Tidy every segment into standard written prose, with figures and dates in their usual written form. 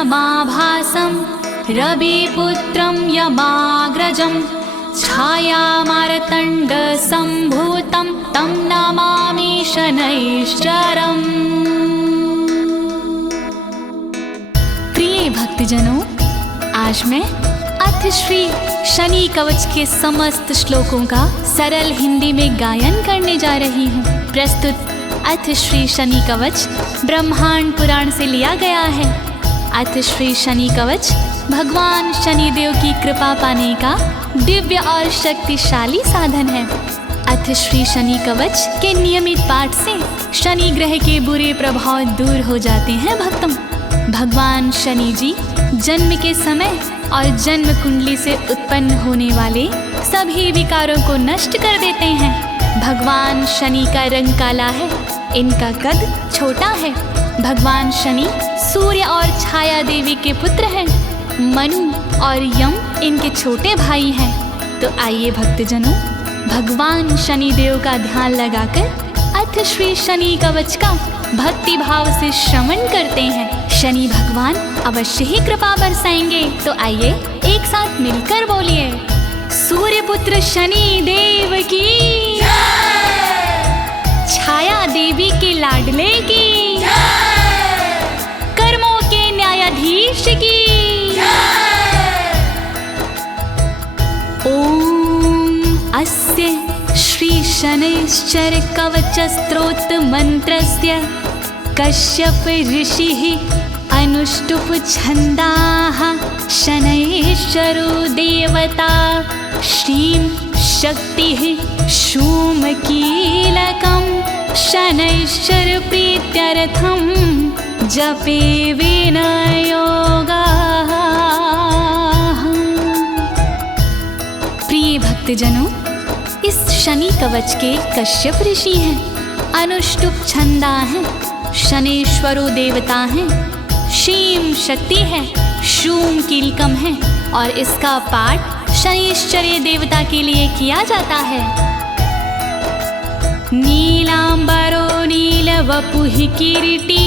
समाभासं रविपुत्रं यमाग्रजं छायामार्तण्डसम्भूतं तं नमामि शनैश्चरम्। प्रिय भक्तजनों, आज मैं अथश्री शनि कवच के समस्त श्लोकों का सरल हिंदी में गायन करने जा रही हूँ। प्रस्तुत अथश्री शनि कवच ब्रह्मांड पुराण से लिया गया है। अथश्री शनि कवच भगवान शनिदेव की कृपा पाने का दिव्य और शक्तिशाली साधन है। अथश्री शनि कवच के नियमित पाठ से शनि ग्रह के बुरे प्रभाव दूर हो जाते हैं। भक्तों, भगवान शनि जी जन्म के समय और जन्म कुंडली से उत्पन्न होने वाले सभी विकारों को नष्ट कर देते हैं। भगवान शनि का रंग काला है, इनका कद छोटा है। भगवान शनि सूर्य और छाया देवी के पुत्र हैं। मनु और यम इनके छोटे भाई हैं। तो आइए भक्तजनों, भगवान शनि देव का ध्यान लगाकर अथश्री शनि कवच का भक्ति भाव से श्रवण करते हैं। शनि भगवान अवश्य ही कृपा बरसाएंगे। तो आइए एक साथ मिलकर बोलिए, सूर्य पुत्र शनि देव की, छाया देवी के लाडले की, कर्मों के न्यायाधीश की। ओम अस्य श्री शनैश्चर कवच स्तोत्र मंत्रस्य कश्यप ऋषिः अनुष्टुप छन्दाः शनैश्चरो देवता श्रीं शक्तिः शूमकीलकं शनैश्चर प्रीत्यर्थं जपे विनयोगाः। प्रिय भक्तजनों, इस शनि कवच के कश्यप ऋषि हैं, अनुष्टुप छंदा हैं, शनेश्वरो देवता हैं, शीम शक्ति है, शूम कीलकम है और इसका पाठ शनिश्चर्य देवता के लिए किया जाता है। नीलांबरो नीलवपुः किरीटी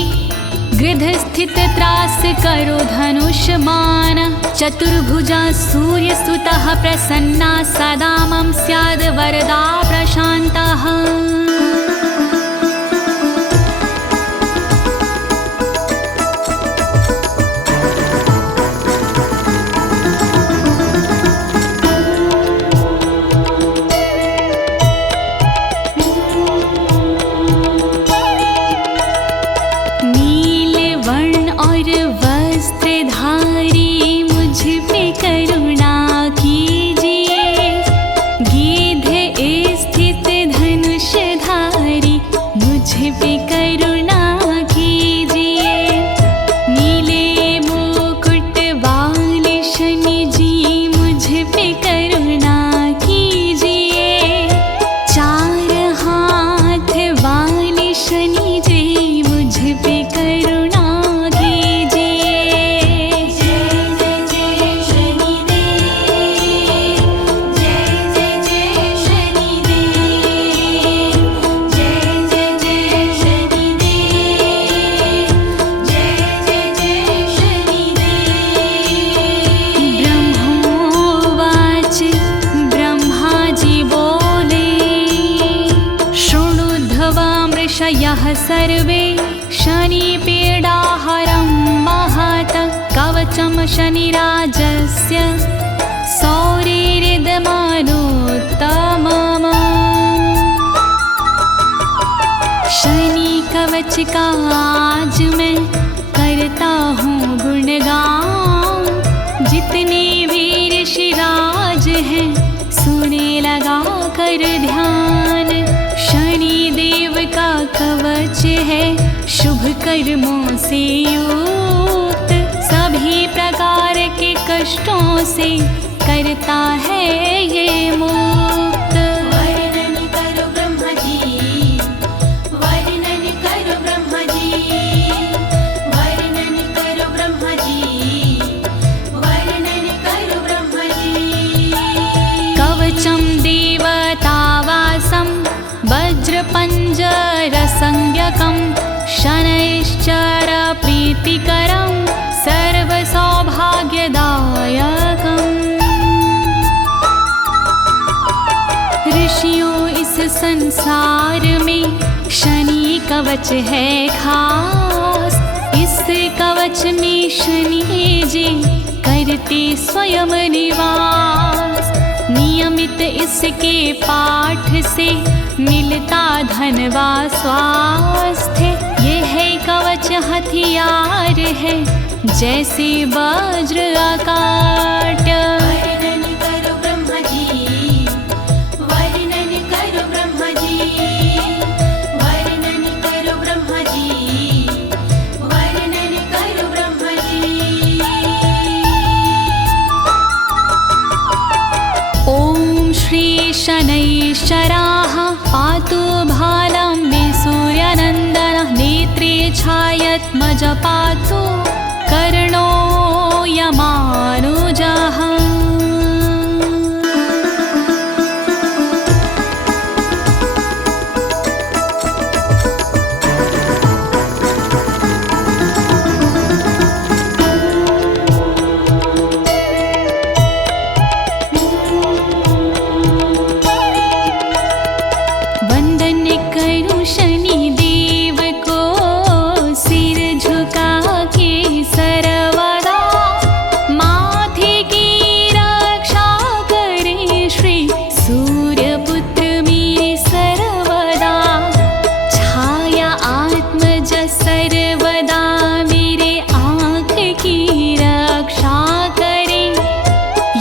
गृध स्थित त्रास करो धनुष्मान चतुर्भुजा सूर्यसुतः प्रसन्ना सदा मम स्याद वरदा प्रशान्तः। सर्वे शनिपीडाहरं महत् कवचं शनिराजस्य सौरिरिदमनुत्तमम्। शनि कवच का आज मैं करता हूँ गुणगान, जितने भी ऋषिराज हैं सुने लगा कर ध्यान। शनि देव का कवच है शुभ कर्मों से युक्त, सभी प्रकार के कष्टों से करता है ये मुक्त। वर्णन करो ब्रह्मा जी, वर्णन करो ब्रह्मा जी, वर्णन करो ब्रह्मा जी, वर्णन करो ब्रह्मा जी। कवचम देवतावासम वज्रपञ्जरसंज्ञकं शनैश्चर प्रीतिकरं सर्व भाग्यदायकम्। ऋषियों इस संसार में शनि कवच है खास। इस कवच में शनि जी करते स्वयं निवास। नियमित इसके पाठ से मिलता धन व स्वास्थ्य। यह कवच हथियार है जैसे वज्र अकाट। वर्णन करो ब्रह्मा जी, वर्णन करो ब्रह्मा जी, वर्णन करो ब्रह्मा जी, वर्णन करो ब्रह्मा जी। ॐ श्री शनैश्चराः पातु भालं मे सूर्यनन्दनः। नेत्रे छायत्मज पातु कर्णो यमानुजः। वंदन करूं शनि देव को सिर झुका के सर्वदा। माथे की रक्षा करे श्री सूर्यपुत्र मेरे सर्वदा। छाया आत्मज सर्वदा मेरे आँख की रक्षा करे।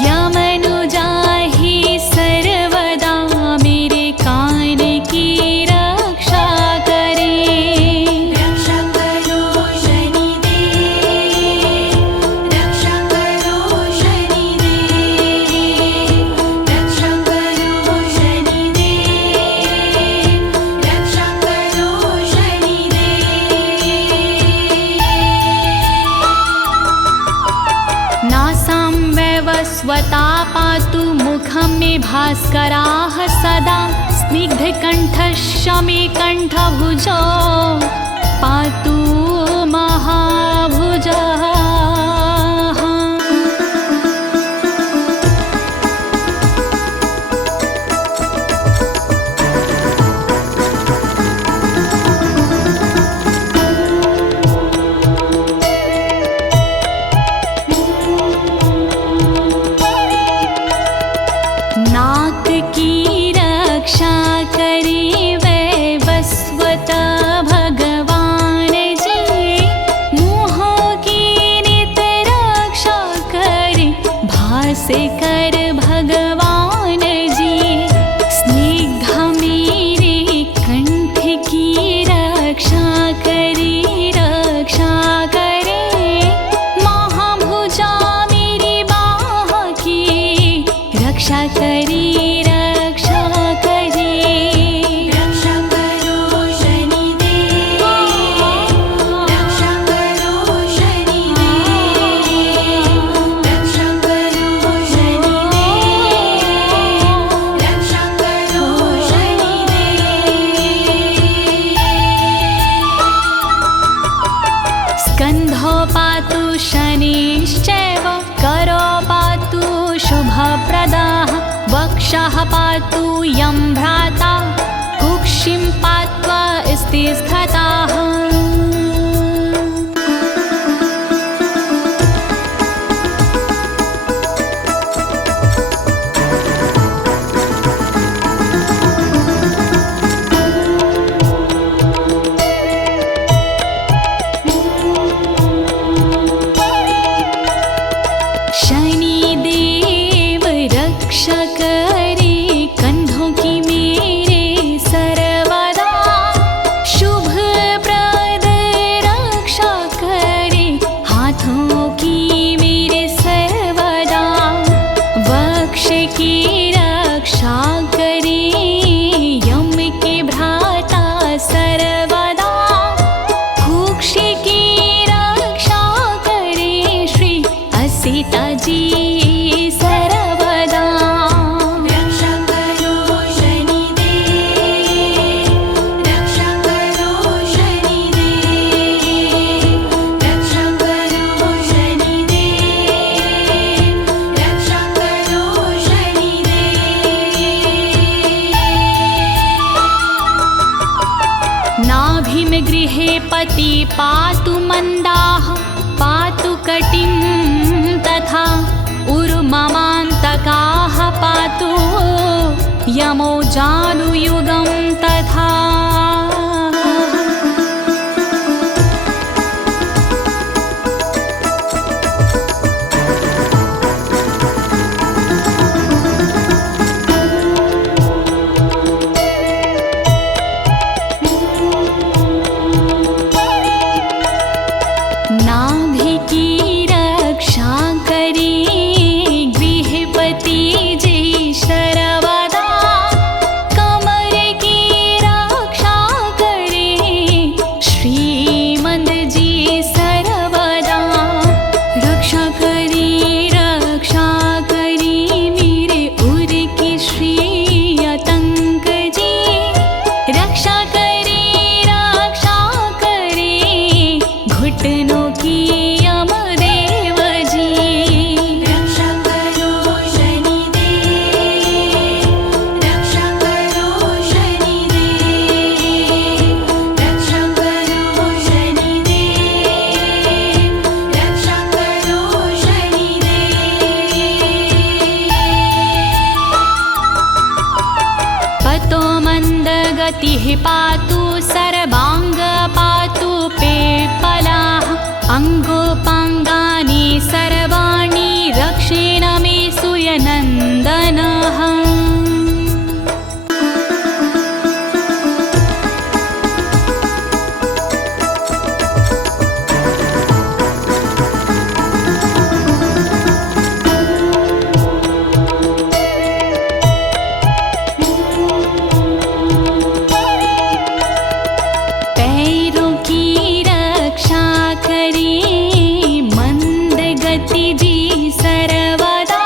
यमनुजा ही सर्वदा मेरे कान की रक्षा करे। रक्षा करो शनिदेव, रक्षा करो शनिदेव, रक्षा करो शनिदेव, रक्षा करो शनिदेव। नासां वैवस्वता पातु मुखं मे भास्कराः सदा। स्निग्धकण्ठश्च मे कण्ठभुजो पातु महाभुजः। नाक की रक्षा करे वैवस्वत भगवान जी। मुँहों की नित रक्षा करे भास्कर भगवान जी। स्निग्ध मेरे कंठ की रक्षा करे, रक्षा करे। महाभुजा मेरी बाह की रक्षा करे, रक्षा करे। रक्षा करो शनिदेव, रक्षा करो शनिदेव, रक्षा करो शनिदेव, रक्षा करो शनिदेव। स्कन्धो पातु शनिश्चैव करो पातु शुभप्रदाः। वक्षः पातु यं भ्राता कुक्षिं पात्वा स्थिताः। शनिदेव रक्षा करे कंधों की मेरे सर्वदा। शुभप्रद रक्षा करे हाथों की मेरे सर्वदा। वक्ष की रक्षा करे यम के भ्राता सर्वदा। कुक्ष की रक्षा करे श्री असिता जी सर्वदा। रक्षा करो शनिदेव, रक्षा करो शनिदेव, रक्षा करो शनिदेव, पातु मन्दाः पातु कटिं तथा उर्ममान्तकाः पातु यमो जानुयुगं तथा। नाभि की रक्षा करी गृहपति जी सर्वदा, कमर की रक्षा करे श्रीमंत जी सर्वदा। रक्षा करी मेरे उर की श्री आतंक जी, रक्षा करे घुटनों की यमदेव जी। रक्षा करो शनिदेव, रक्षा करो शनिदेव, रक्षा करो शनिदेव, रक्षा करो शनिदेव। पतो मन्दगतिः पातु सर्वांग पातु पेपलाः, अङ्गोपाङ्गानि सर्वाणि रक्षेण मे सूयनन्दनः। पैरों की रक्षा करे मंद गति जी सर्वदा,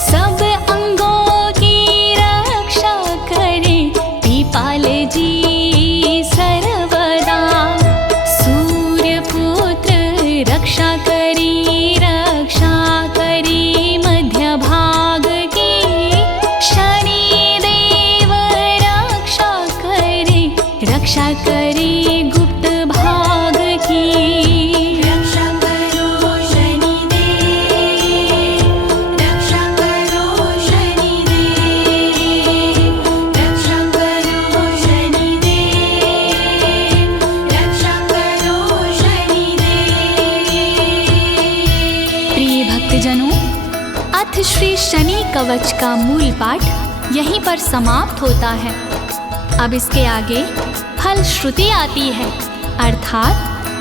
सब अंगों की रक्षा करे पीपाल जी सर्वदा। सूर्य पुत्र रक्षा करे मध्य भाग की, शनिदेव रक्षा करे गुप्त भाग की। रक्षा करो शनिदेव, रक्षा करो शनिदेव, रक्षा करो शनिदेव, रक्षा करो शनिदेव। प्रिय भक्तजनों, अथ श्री शनि कवच का मूल पाठ यहीं पर समाप्त होता है। अब इसके आगे फलश्रुति आती है, अर्थात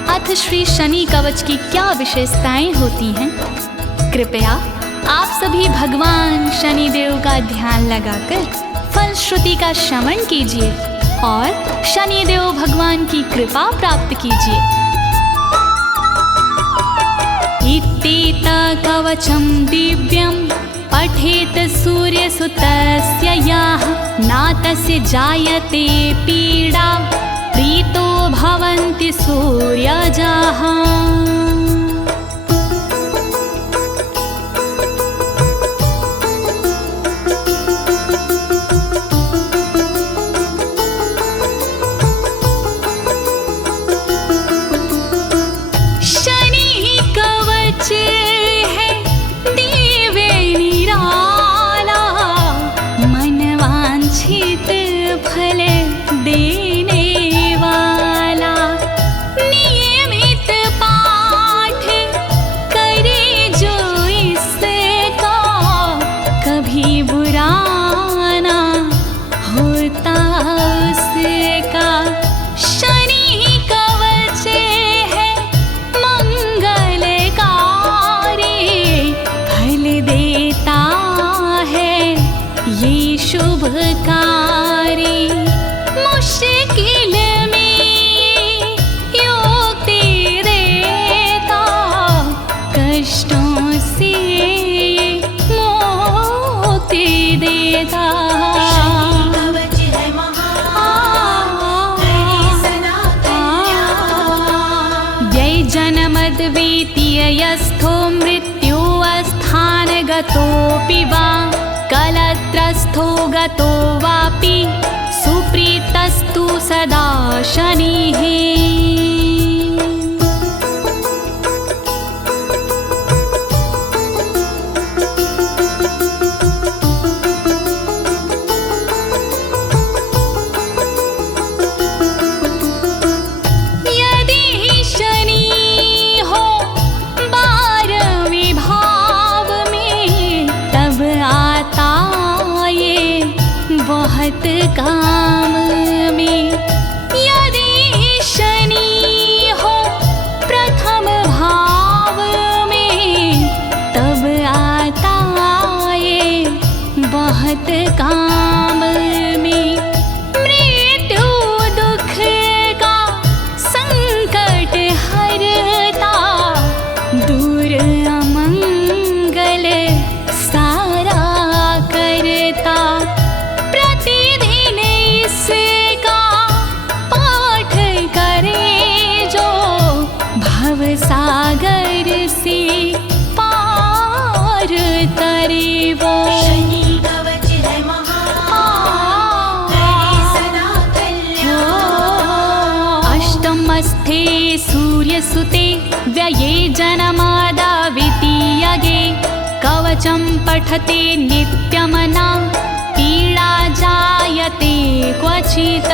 अथ श्री शनि कवच की क्या विशेषताएं होती हैं। कृपया आप सभी भगवान शनिदेव का ध्यान लगाकर फलश्रुति का श्रवण कीजिए और शनिदेव भगवान की कृपा प्राप्त कीजिए। इत्येत कवचं दिव्यं पठेत सूर्यसुतस्य यः, नातस्य जायते पीडा प्रीतो भवन्ति सूर्यजाः। शनि कवच है दिव्य निराला, मनवांछित फल देने वाला। नियमित पाठ करे जो इसका, कभी बुरा ना होता उसका। शनि कवच है मंगलकारी, फल देता है ये शुभकारी। मुश्किल में युक्ति देता, कष्टों से मुक्ति देता। कवच है महान, करे सदा कल्याण। व्यय जनमद्वितीयस्थो मृत्यु अस्थानगतोऽपि वा, कलत्रस्थो गतो वापि सुप्रीतस्तु सदा शनिः। बहुत काम में। यदि शनि हो प्रथम भाव में, तब आता ये बहुत काम में। मृत्यु दुख का संकट हरता, दूर अमंगल सारा करता। प्रतिदिन इसका पाठ करे जो, भव सागर से पार तरे वो। शनि कवच है महान, करे सदा कल्याण। अष्टमस्थे सूर्यसुते, व्यये जनमादावितीयगे। कवचं पठते नित्यमना, पीडा जायते क्वचित्।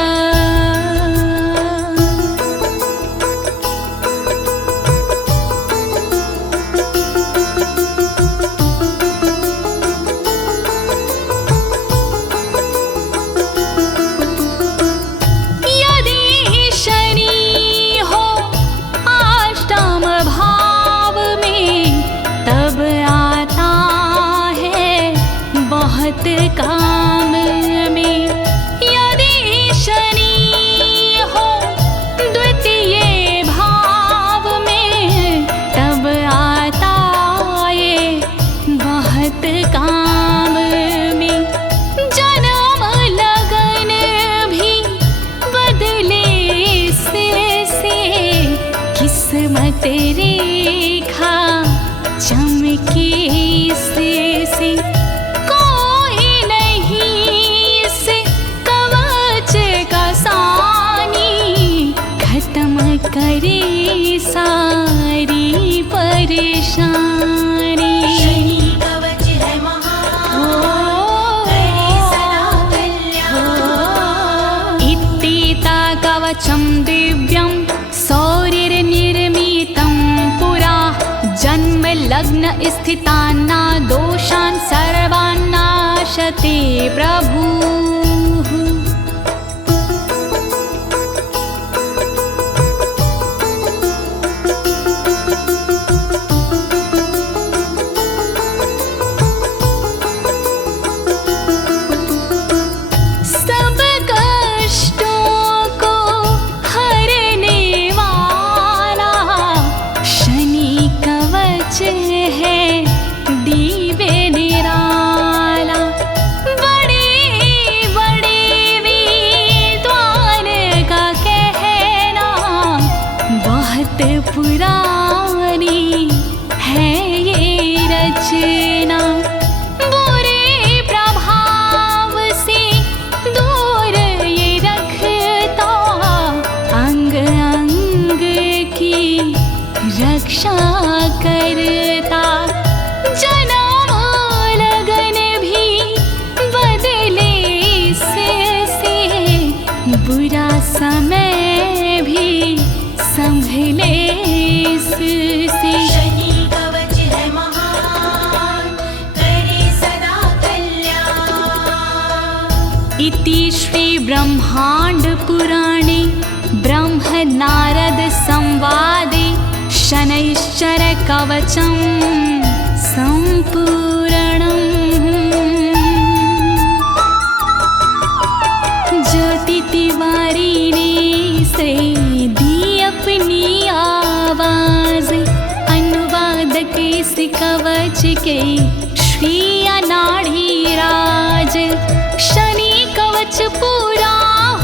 यदि शनि हो अष्टम भाव में, तब आता है बहुत काम में। यदि शनि हो द्वितीय भाव में, तब आता ये बहुत काम में। जन्म लगन भी बदले से किस्मत रेखा चमके से। कोई नहीं से कवच का सानी, खत्म करे सारी परेशानी। शनि कवच है महान, करे सदा कल्याण। इत्तीता कवचं दिव्यं, सौर्यनिर्मितं पुरा। जन्म लग्न स्थितान्ना दोषान् सर्वान् नाशते प्रभुः। सब कष्टों को हरने वाला शनि कवच है दिव्य निराला। बड़े बड़े विद्वान का कहना, बहुत पुरानी है ये रचना। बुरे प्रभाव से दूर ये रखता, अंग अंग की रक्षा करता। जन्म लगन भी बदले से बुरा समय भी संभले से। शनि कवच है महान, करे सदा कल्याण। इति श्री ब्रह्मांड पुराणे ब्रह्म नारद संवादे शनैश्चर कवचं संपूर्णम्। ज्योति तिवारी ने से दी अपनी आवाज, अनुवादक इस कवच के श्री अनाड़ी राज। शनि कवच पूरा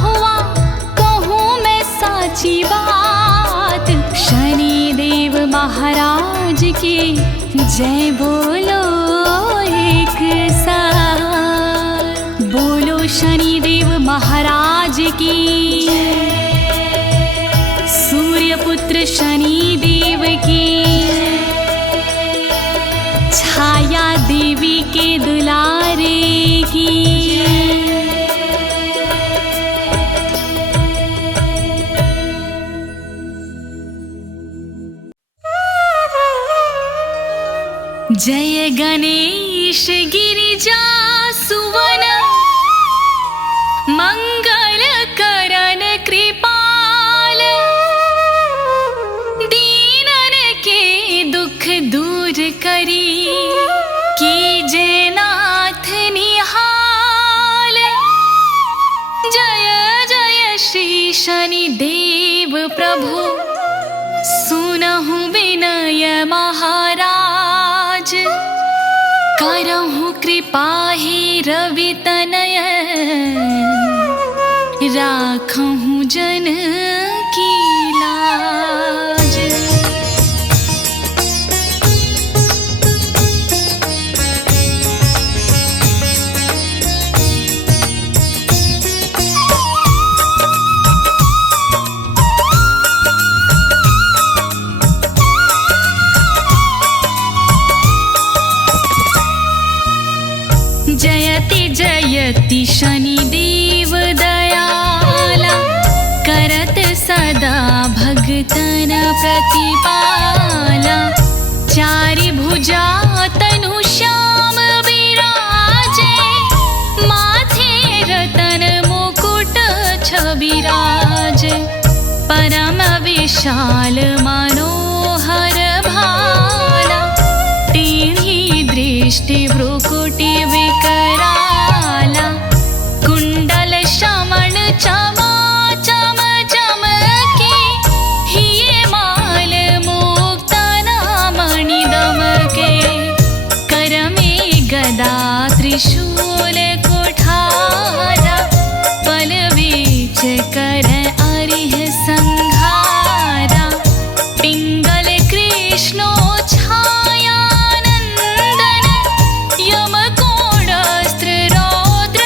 हुआ, कहूँ मैं साची बात। शनि देव महाराज की जय बोलो एक साथ। बोलो शनि देव महाराज की, सूर्यपुत्र शनि देव की, छाया देवी के दुलारे की। जय गणेश गिरिजा सुवन, प्रभु सुनहु विनय महाराज, करहु कृपा हे रवि तनय, राखहु जन की लाज। जयति जयति शनिदेव दयाला, करत सदा भगतन प्रतिपाला। चारि भुजा तनु श्याम विराजे, माथे रतन मुकुट छविराजे। परम विशाल मनोहर भाला, टीढ़ी दृष्टि भ्रुकुटि विकराला। कुंडल श्रवण चमा चम चमके, हिये माल मुक्तना मणि दमके। कर में गदा त्रिशूल कुठारा, पल बीच कर अरिह संघारा। पिंगल कृष्णो छायानंदन, यम कोणास्त्र रौद्र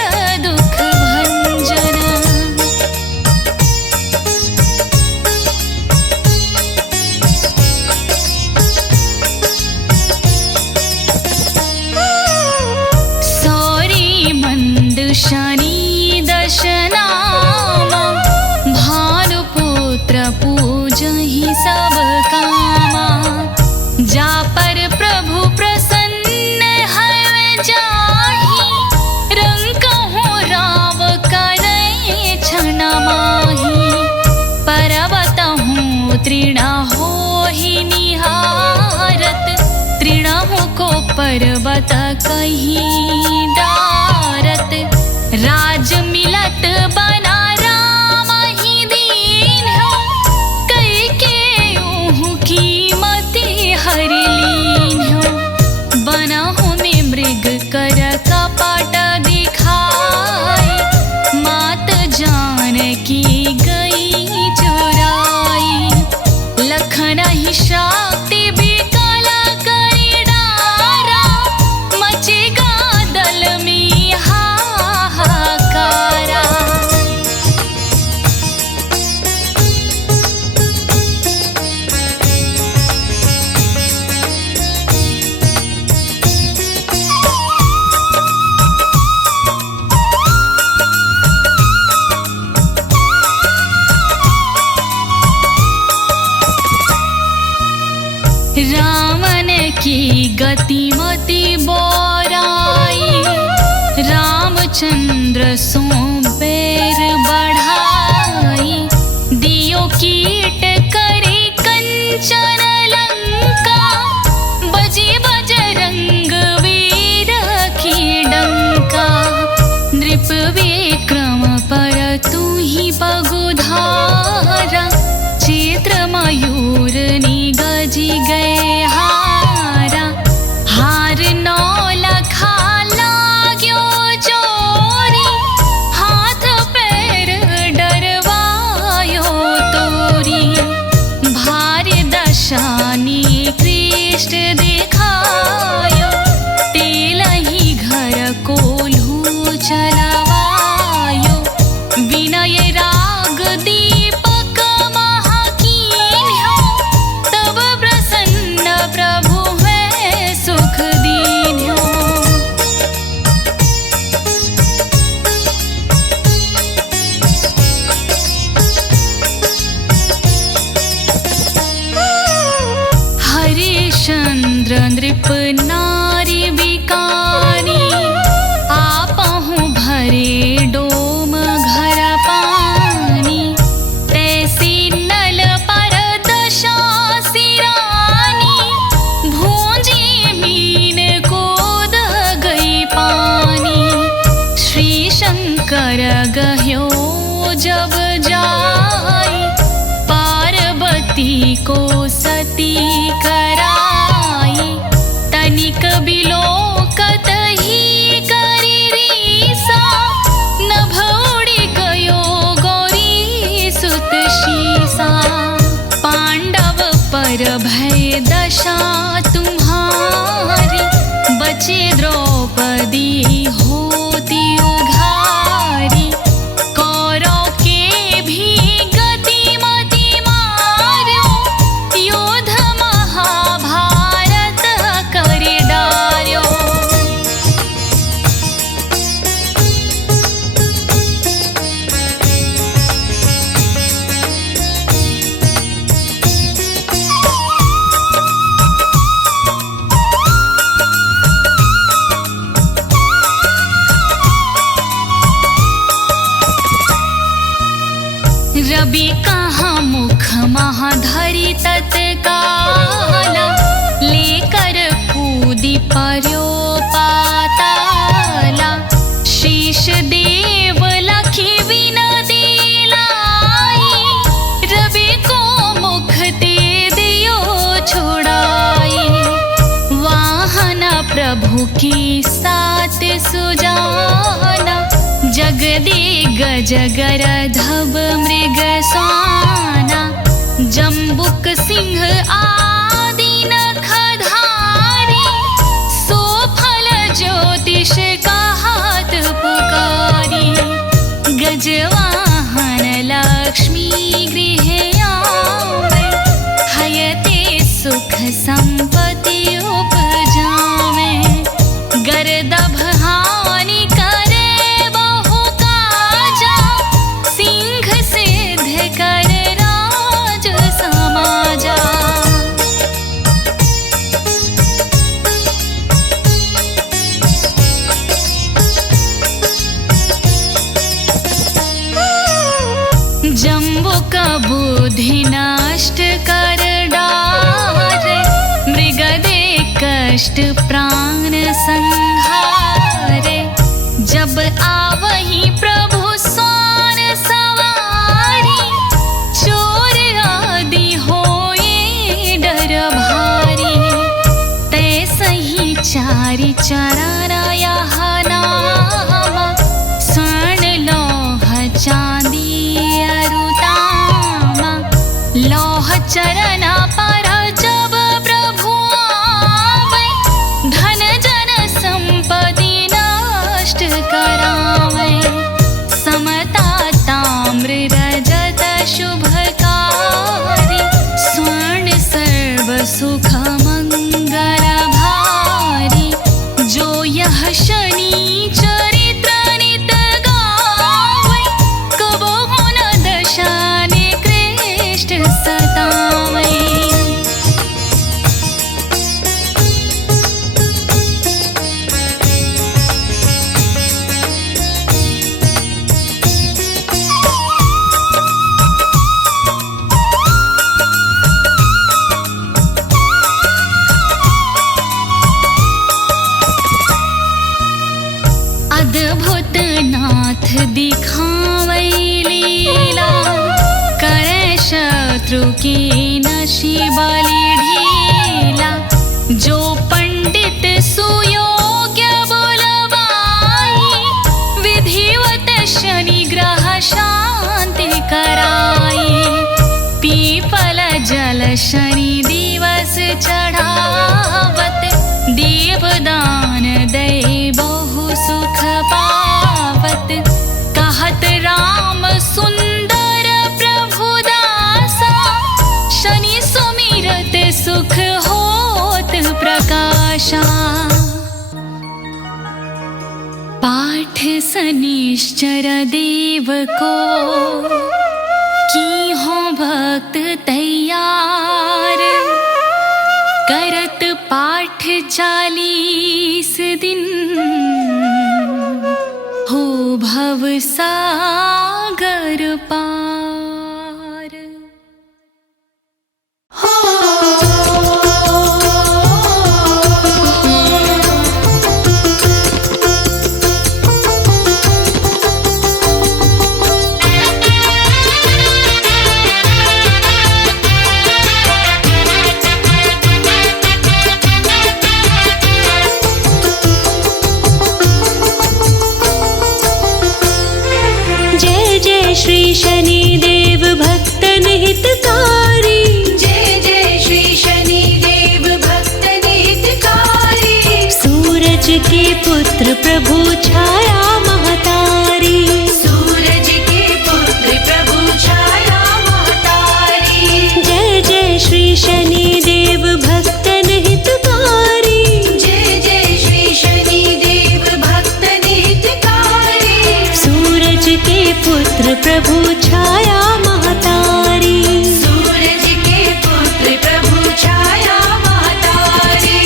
दुख भंजन। सौरी मंद शनि दशनामा, भानुपुत्र पूजहि सब कामा। जा पर प्रभु प्रसन्न है जाहि, रंकहु राव करई छन माहि। परबतहु तृण होहि निहारत, तृणहु को पर्वत कहि डारत। राज मिलत बना राम ही दीन्हु, कैकेयी कीमति हरि लीन्हु। बनहु में मृग कर कपट दिखाई, मात जानकी गई चुराई। लखन ही शक्ति विकल करि डारा, मचेगा दल में हाहाकारा। रावण की गतिमति बोराई, रामचंद्र सो पैर बढ़ाई। दियो कीट करे कंचन लंका, बजे बजरंग वीर की डंका। नृप विक्रम पर तू ही पगुधारा, चित्र मयूर निगजी गए हारा। हार नौ लखा लाग्यो जोरी, को सती कराई, तनिक बिलोकत ही करी रीसा, नभ उड़ी गयो गौरी सुत शीसा। पांडव पर भय दशा तुम्हारी, बचे द्रौपदी होती उघारी। कौरव के भी गति मति मार्यो, युद्ध महाभारत करि डार्यो। रवि कहाँ मुख महाधरी तत्काल, लेकर कूदी पर्यो पाताला। शीश देव लखी विनती लाई, रवि को मुख ते दियो छुड़ाई। वाहन प्रभु की सात सुजाना, जगदिग्गज गरधब मृग स्वाना। जम्बुक सिंह आदि नखधारी, सोफल ज्योतिष कहत पुकारी। गजवाहन लक्ष्मी गृह आवे, हयते सुख संपत्ति उपजावे। गरदभ हानि करे बहु काजा, सिंह सिद्ध कर राज समाजा। जम्बुक बुद्धि नष्ट कर डारे, मृग दे कष्ट प्राण संहारे। जब आवही प्रभु स्वान सवारी, चोर आदि होए डर भारी। तैसही चारि चराया नामा, स्वर्ण लौह चांदी अरुतामा। लौह चरण पर जब प्रभु आवे, धन जन संपत्ति नष्ट करावे। समता ताम्र रजत शुभकारी, स्वर्ण सर्व सुख मंगल भारी। जो यह शनि चरित्र नित गावे, कबो न दशा निकृष्ट सतावे। अद्भुत नाथ दिखावै लीला, करे शत्रु की नशी बलि ढीला। जो पंडित सुयोग्य बुलवाई, विधिवत शनि ग्रह शांति कराई। पीपल जल शनि दिवस चढ़ावत, देवदान दे बहु सुख पावत। कहत राम सुंदर प्रभु दासा, शनि सुमिरत सुख होत प्रकाशा। पाठ शनिश्चर देव को, की हो भक्त तैयार। करत पाठ 40 दिन, हो भव सागर पार। जय श्री शनि देव भक्तन हितकारी। जय जय श्री शनि देव भक्तन हितकारी। सूरज के पुत्र प्रभु छाया महतारी। सूरज के पुत्र प्रभु छाया महतारी। जय जय श्री शनि देव भक्तन हितकारी। जय जय श्री शनि देव भक्तन हितकारी। सूरज के पुत्र प्रभु छाया महतारी। सूरज के पुत्र प्रभु छाया महतारी।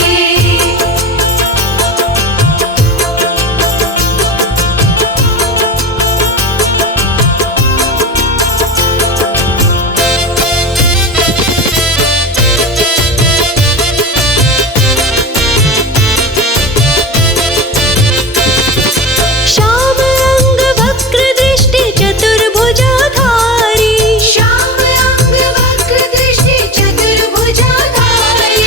श्याम अंग वक्र दृष्टि चतुर्भुजाधारी। श्याम अंग वक्र दृष्टि चतुर्भुजाधारी।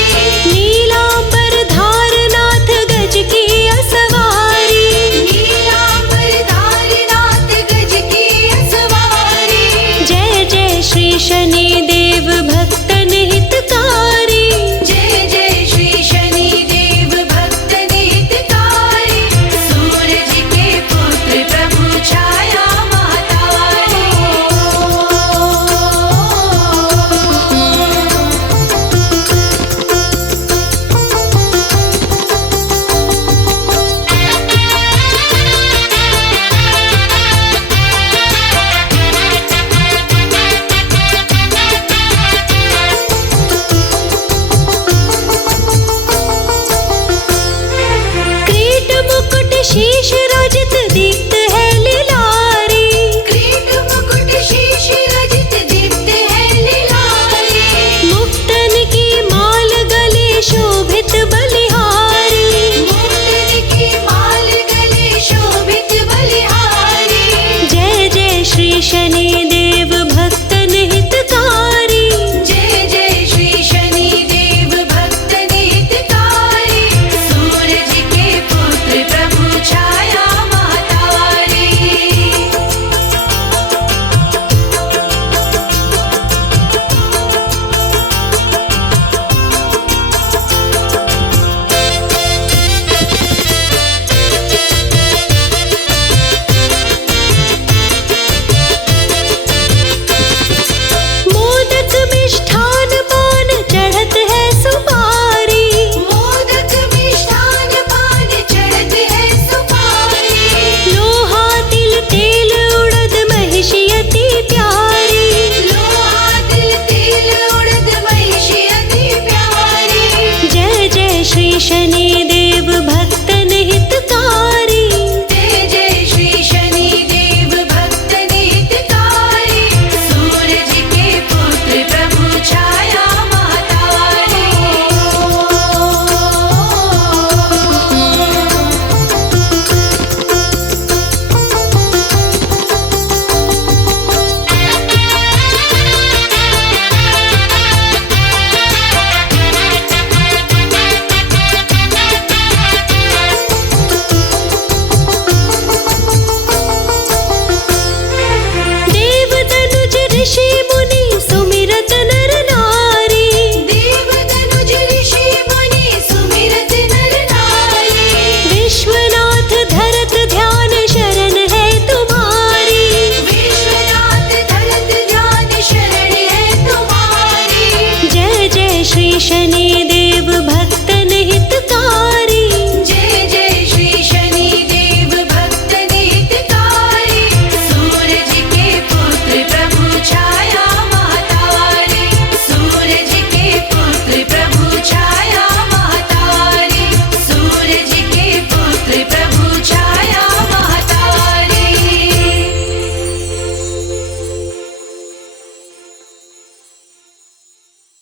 नीलांबर धारनाथ गज की असवारी। नीलांबर धारनाथ गज की असवारी। जय जय श्री शनि देव भक्तन हितकारी। जय जय श्री शनि देव भक्तन हितकारी। सूरज के पुत्र प्रभु छाया किरीट मुकुट शीश